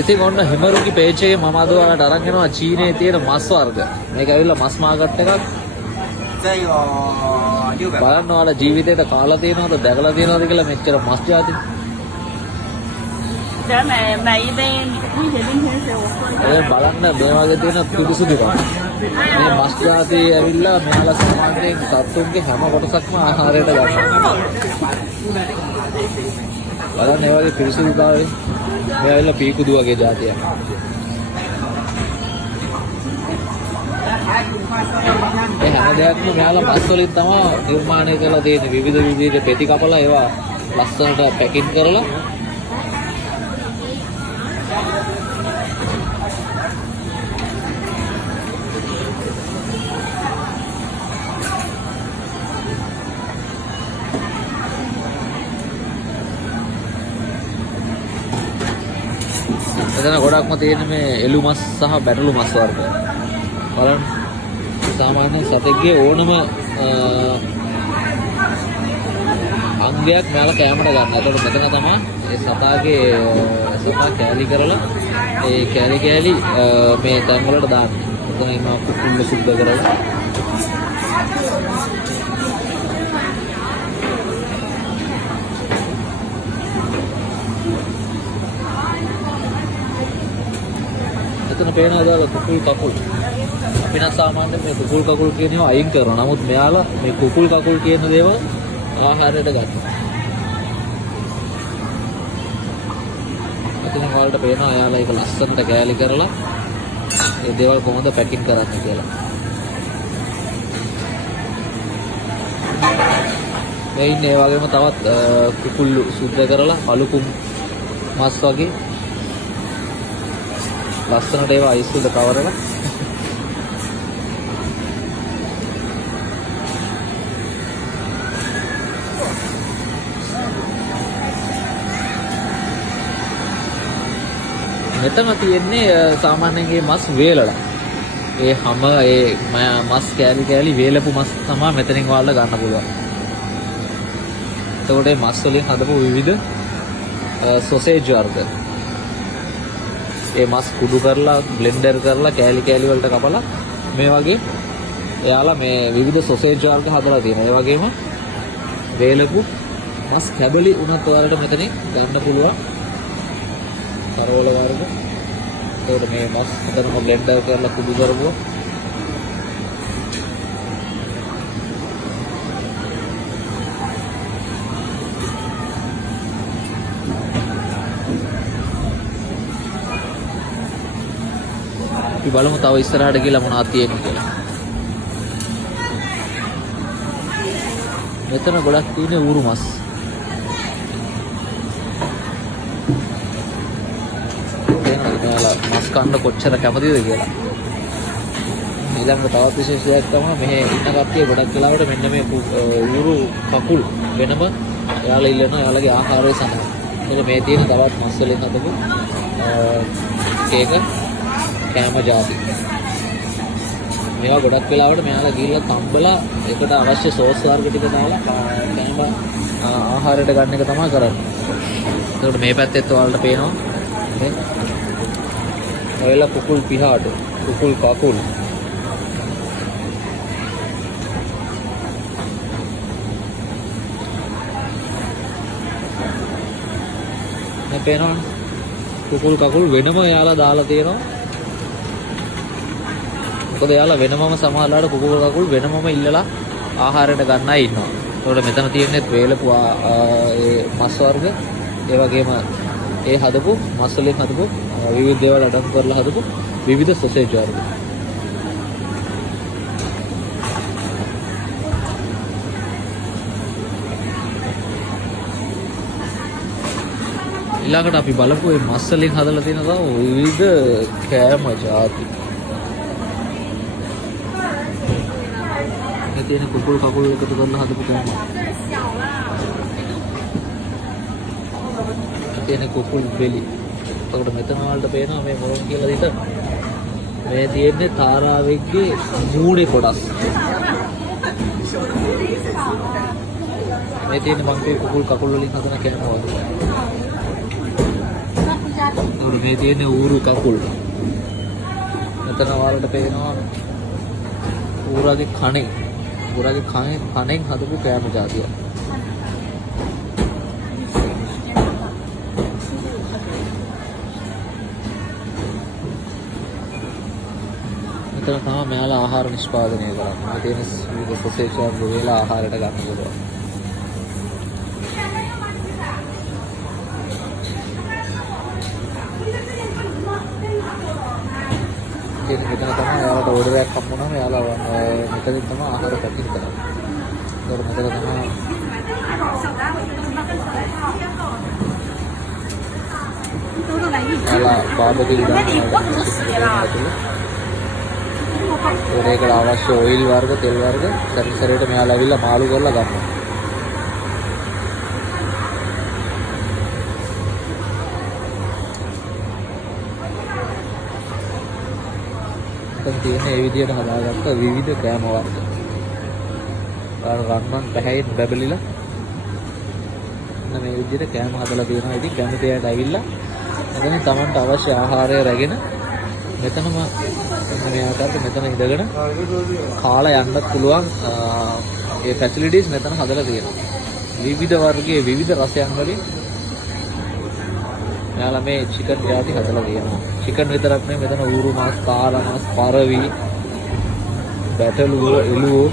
ඉතින් ඔන්න හිමරුගේ පේජ් එකේ මම අද ඔයාලට අරන් එනවා චීනයේ තියෙන මස් වර්ග. මේක ඇවිල්ලා මස් මාකට් එකක්. බලන්න ඔයාලා ජීවිතේට කාලා තියෙනවද දැකලා තියෙනවද කියලා මෙච්චර මස් જાති. බලන්න මේ වගේ තියෙන පිරිසුදුකම. මේ මස් જાති ඇවිල්ලා මෙයාලා සාමාන්‍යයෙන් සතුන්ගේ හැම කොටසක්ම ආහාරයට ගන්නවා. බලන්න මේ වගේ පිරිසුදුතාවය. මේ ඇවිල්ලා පීකුදු වගේ જાතියක්. මේ හැම දෙයක්ම මෙයාලා මස් වලින් තමයි නිර්මාණය කරලා තියෙන්නේ. විවිධ විදිහට පෙති කපලා ඒවා ලස්සනට පැකින් කරලා එතන ගොඩක්ම තියෙන මේ එළු මස් සහ බැටළු මස් වර්ග. බලන්න සාමාන්‍ය සතෙක්ගේ ඕනම අංගයක් මෙයාලා කැමරට ගන්න. එතකොට මෙතන තමයි ඒ සතා කෑලි කරලා ඒ කෑලි මේ තැන් වලට දාන්නේ. එතන ඉන්න කුකුල්ල සුද්ධ කරලා එතන පේනවා දාලා කුකුල් කකුල්. අපි නම් සාමාන්‍යයෙන් මේ කුකුල් කකුල් කියන ඒවා අයින් කරනවා. නමුත් මෙයාලා මේ කුකුල් කකුල් කියන දේවල් ආහාරයට ගන්නවා. එතන ඔයාලට පේනවා එයාලා ඒක ලස්සනට කෑලි කරලා මේ දේවල් කොහොමද පැකින් කරන්නේ කියලා. මේ ඉන්නේ ඒ වගේම තවත් කුකුල් සුද්ධ කරලා අලුකුම් මස් වගේ ලස්සනට ඒවා අයිස් වල කවරලා මෙතන තියෙන්නේ සාමාන්‍යයෙන් මස් වේලලා. ඒ හැම මස් කෑලි වේලපු මස් තමයි මෙතනින් ඔයාලට ගන්න පුළුවන්. එතකොට මේ මස් වලින් හදපු විවිධ සොසේජ් වර්ග. ඒ මස් කුඩු කරලා බ්ලෙන්ඩර් කරලා කෑලි වලට කපලා මේ වගේ එයාලා මේ විවිධ සොසේජ් වර්ග හදලා තියෙනවා. ඒ වගේම වේලපු මස් කැබලි උනත් ඔයාලට මෙතනින් ගන්න පුළුවන්. කරවල වර්ග. ඒකට මේ මස් හදනම බ්ලෙන්ඩර් කරලා කුඩු කරපුවා. අපි බලමු තව ඉස්සරහට ගිහලා මොනවද තියෙන්නේ කියලා. මෙතන ගොඩක් තියෙන ඌරු මස්. මස් කන්න කොච්චර කැමතිද කියලා. ඊළඟ තවත් විශේෂ දෙයක් තමයි මෙහි ඉන්න කට්ටිය ගොඩක් වෙලාවට මෙන්න මේ ඌරු කකුල් වෙනම එයාලා ඉල්ලනවා එයාලගේ ආහාරය සඳහා. එතන මේ තියෙන තවත් මස් වලින් හදපු කේක කෑම જાති. මේවා ගොඩක් වෙලාවට මෙයාලා ගිහිල්ලා තම්බලා ඒකට අවශ්‍ය සෝස් වර්ග ටික දාලා කෑම ආහාරයට ගන්න එක තමයි කරන්නේ. එතකොට මේ පැත්තෙත් ඔයාලට පේනවා මේ ඔයලා කුකුල් පිහාට කුකුල් කකුල් මේ පේනවා කුකුල් කකුල් වෙනම යාලා දාලා තියෙනවා. මොකද යාලා වෙනමම සමහරලාට කුකුල් කකුල් වෙනමම ඉල්ලලා ආහාරයට ගන්න අය ඉන්නවා. ඒකට මෙතන තියෙන්නේ වේලපු ඒ මස් වර්ග ඒ වගේම ඒ හදපු මස් වලින් හදපු විවිධ දේවල් අඩංගු කරලා හදපු විවිධ සොසේජ් වර්ග. ඊළඟට අපි බලපු මේ මස් වලින් හදලා තියෙන තව විවිධ කෑම જાති. මේ තියෙන කුකුල් කකුල් එකතු කරලා හදපු කෑම. තියෙන කුකුල් බෙලි. එතකොට මෙතන වලට පේනවා මේ මොරොන් කියලා දෙත. මේ තියෙන්නේ තාරාවෙක්ගේ මූණේ කොටස්. මේ තියෙන මං කුකුල් කකුල් වලින් හදන කෑම වගේ. උඩ මේ තියෙන ඌරු කකුල්. මෙතන ඔයාලට පේනවා ඌරගේ කණෙන් හදපු කෑම జాතිය. මෙතන තමයි මෙයාලා ආහාර නිෂ්පාදනය කරන්නේ. මේ තියෙන විවිධ සොසේජ් වර්ග වේලා ආහාරයට ගන්න පුළුවන්. මෙතන තමයි එයාලට ඕඩර් එකක් හම්බුනම එයාලා මෙතනින් තමයි ආහාර පැකින් කරන්නේ. ඒතර මෙතන තමයි එයාලා බාබකින් ඒකට අවශ්‍ය ඔයිල් වර්ග තෙල් වර්ග සැරසරේට මෙයාලා ඇවිල්ලා මාළු කරලා ගන්නවා. තියෙන ඒ විදිහට හදාගත්ත විවිධ කෑම වර්ග. රන්මන් පැහැයෙන් බැබලිලා මේ විදිහට කෑම හදලා තියෙනවා. ඉතින් කැමති අයට ඇවිල්ලා මෙතන තමන්ට අවශ්‍ය ආහාරය රැගෙන මෙතනම මෙයාට මෙතන ඉඳගෙන කාලා යන්නත් පුළුවන්. ඒ ෆැසිලිටිස් මෙතන හදලා තියෙනවා. විවිධ වර්ගයේ විවිධ රසයන් වලින් මෙයාලා මේ චිකන් ಜಾති හදලා තියෙනවා. චිකන් විතරක් නෙවෙයි මෙතන ඌරු මාස්, කාලා මාස්, පරවි, බැටළුව, එළුව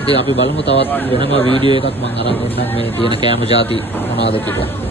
ඉතින් අපි බලමු තවත් වෙනම වීඩියෝ එකක් මම අරන් එන්නම් මේ තියෙන කෑම ಜಾති මොනවද කියලා.